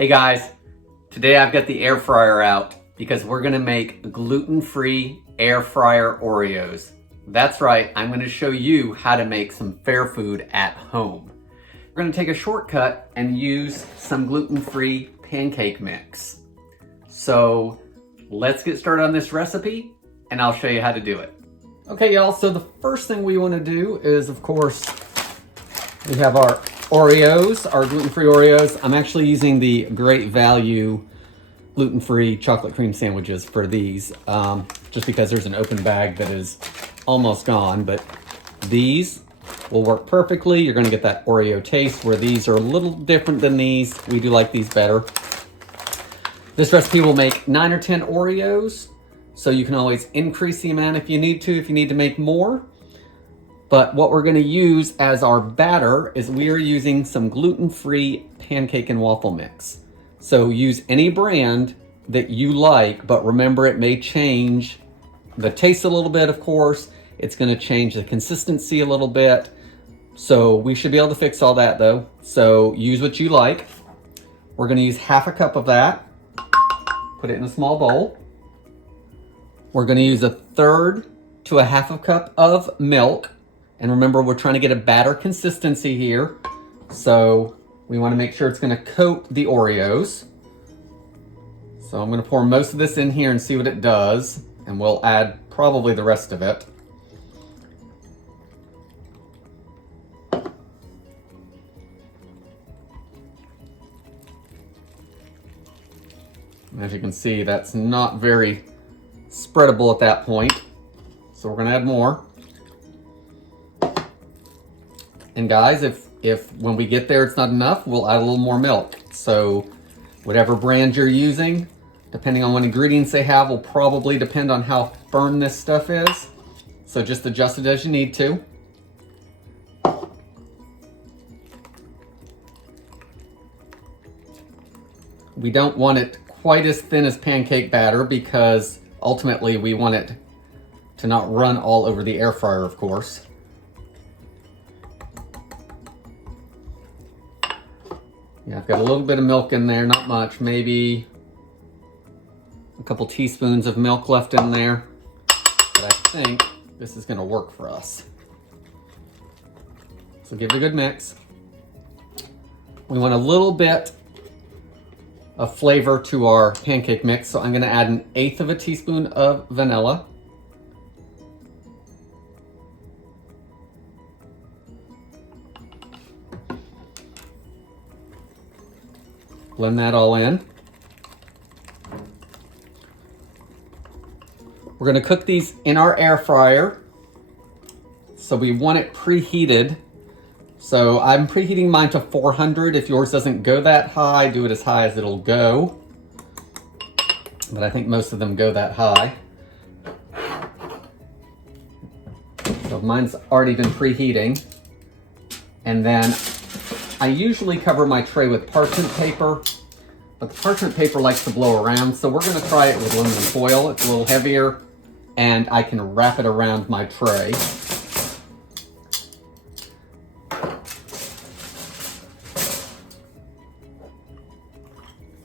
Hey guys, today I've got the air fryer out because we're gonna make gluten-free air fryer Oreos. That's right, I'm gonna show you how to make some fair food at home. We're gonna take a shortcut and use some gluten-free pancake mix. So let's get started on this recipe and I'll show you how to do it. Okay y'all, so the first thing we wanna do is, of course, we have our Oreos, our gluten-free Oreos. I'm actually using the Great Value gluten-free chocolate cream sandwiches for these, just because there's an open bag that is almost gone, but these will work perfectly. You're gonna get that Oreo taste, where these are a little different than these. We do like these better. This recipe will make 9 or 10 Oreos, so you can always increase the amount if you need to make more. But what we're gonna use as our batter is we are using some gluten-free pancake and waffle mix. So use any brand that you like, but remember it may change the taste a little bit, of course. It's gonna change the consistency a little bit. So we should be able to fix all that though. So use what you like. We're gonna use half a cup of that. Put it in a small bowl. We're gonna use 1/3 to a half a cup of milk. And remember, we're trying to get a batter consistency here. So we want to make sure it's going to coat the Oreos. So I'm going to pour most of this in here and see what it does. And we'll add probably the rest of it. As you can see, that's not very spreadable at that point. So we're going to add more. And guys, if when we get there it's not enough, we'll add a little more milk. So whatever brand you're using, depending on what ingredients they have, will probably depend on how firm this stuff is. So just adjust it as you need to. We don't want it quite as thin as pancake batter because ultimately we want it to not run all over the air fryer, of course. Yeah, I've got a little bit of milk in there, not much, maybe a couple teaspoons of milk left in there. But I think this is gonna work for us. So give it a good mix. We want a little bit of flavor to our pancake mix, so I'm gonna add 1/8 of a teaspoon of vanilla. Blend that all in. We're gonna cook these in our air fryer. So we want it preheated. So I'm preheating mine to 400. If yours doesn't go that high, do it as high as it'll go. But I think most of them go that high. So mine's already been preheating. And then I usually cover my tray with parchment paper, but the parchment paper likes to blow around, so we're gonna try it with aluminum foil. It's a little heavier, and I can wrap it around my tray.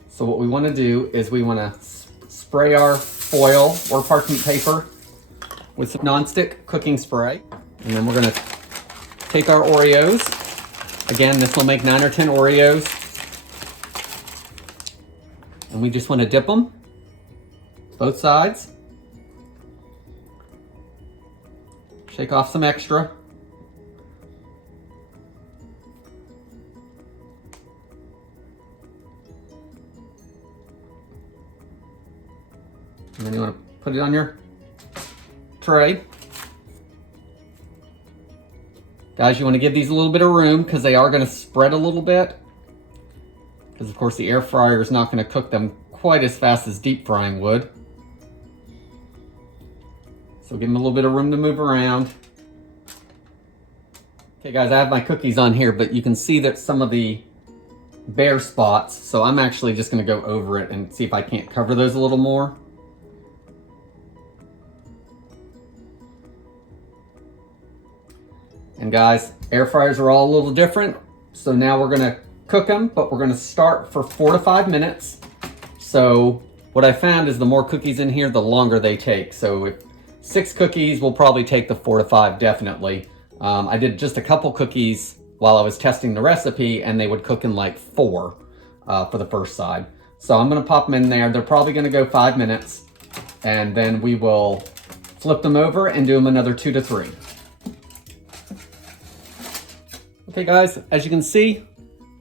So what we wanna do is we wanna spray our foil or parchment paper with some nonstick cooking spray, and then we're gonna take our Oreos. Again, this will make 9 or 10 Oreos. And we just want to dip them, both sides. Shake off some extra. And then you want to put it on your tray. Guys, you want to give these a little bit of room because they are going to spread a little bit. Because of course the air fryer is not going to cook them quite as fast as deep frying would. So give them a little bit of room to move around. Okay guys, I have my cookies on here, but you can see that some of the bare spots. So I'm actually just going to go over it and see if I can't cover those a little more. And guys, air fryers are all a little different. So now we're gonna cook them, but we're gonna start for 4 to 5 minutes. So what I found is the more cookies in here, the longer they take. So if 6 cookies will probably take the 4 to 5, definitely. I did just a couple cookies while I was testing the recipe, and they would cook in like 4 for the first side. So I'm gonna pop them in there. They're probably gonna go 5 minutes, and then we will flip them over and do them another 2 to 3. Okay guys, as you can see,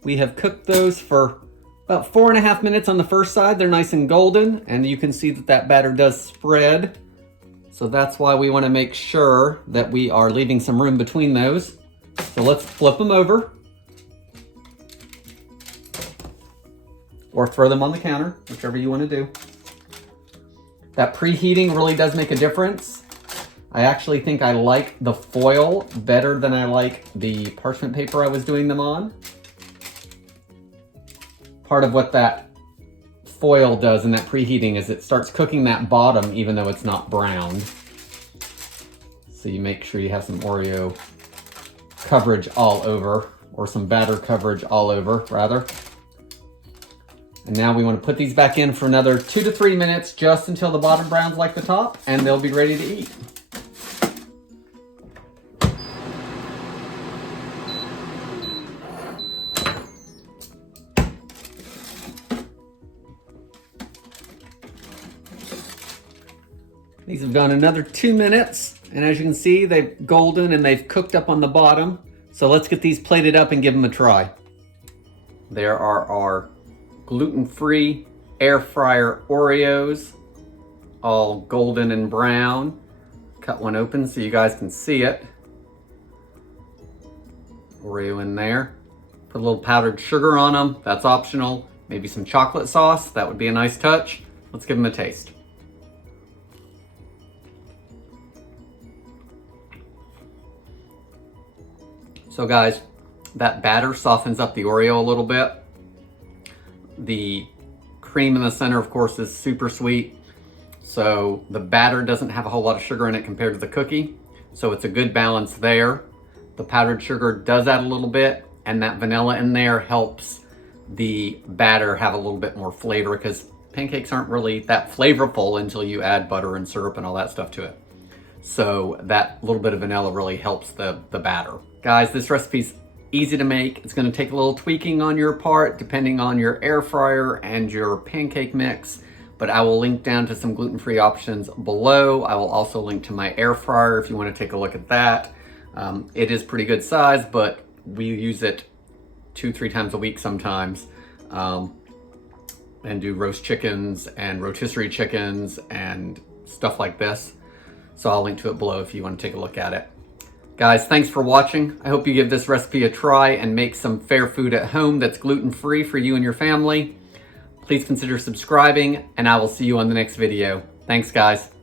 we have cooked those for about 4.5 minutes on the first side. They're nice and golden, and you can see that that batter does spread. So that's why we wanna make sure that we are leaving some room between those. So let's flip them over. Or throw them on the counter, whichever you wanna do. That preheating really does make a difference. I actually think I like the foil better than I like the parchment paper I was doing them on. Part of what that foil does in that preheating is it starts cooking that bottom even though it's not browned. So you make sure you have some Oreo coverage all over, or some batter coverage all over, rather. And now we want to put these back in for another 2 to 3 minutes, just until the bottom browns like the top, and they'll be ready to eat. These have gone another 2 minutes, and as you can see, they've golden and they've cooked up on the bottom. So let's get these plated up and give them a try. There are our gluten-free air fryer Oreos, all golden and brown. Cut one open so you guys can see it. Oreo in there. Put a little powdered sugar on them, that's optional. Maybe some chocolate sauce, that would be a nice touch. Let's give them a taste. So guys, that batter softens up the Oreo a little bit. The cream in the center, of course, is super sweet. So the batter doesn't have a whole lot of sugar in it compared to the cookie. So it's a good balance there. The powdered sugar does add a little bit, and that vanilla in there helps the batter have a little bit more flavor, because pancakes aren't really that flavorful until you add butter and syrup and all that stuff to it. So that little bit of vanilla really helps the batter. Guys, this recipe's easy to make. It's gonna take a little tweaking on your part depending on your air fryer and your pancake mix, but I will link down to some gluten-free options below. I will also link to my air fryer if you wanna take a look at that. It is pretty good size, but we use it 2-3 times a week sometimes, and do roast chickens and rotisserie chickens and stuff like this. So I'll link to it below if you want to take a look at it. Guys, thanks for watching. I hope you give this recipe a try and make some fair food at home that's gluten-free for you and your family. Please consider subscribing, and I will see you on the next video. Thanks, guys.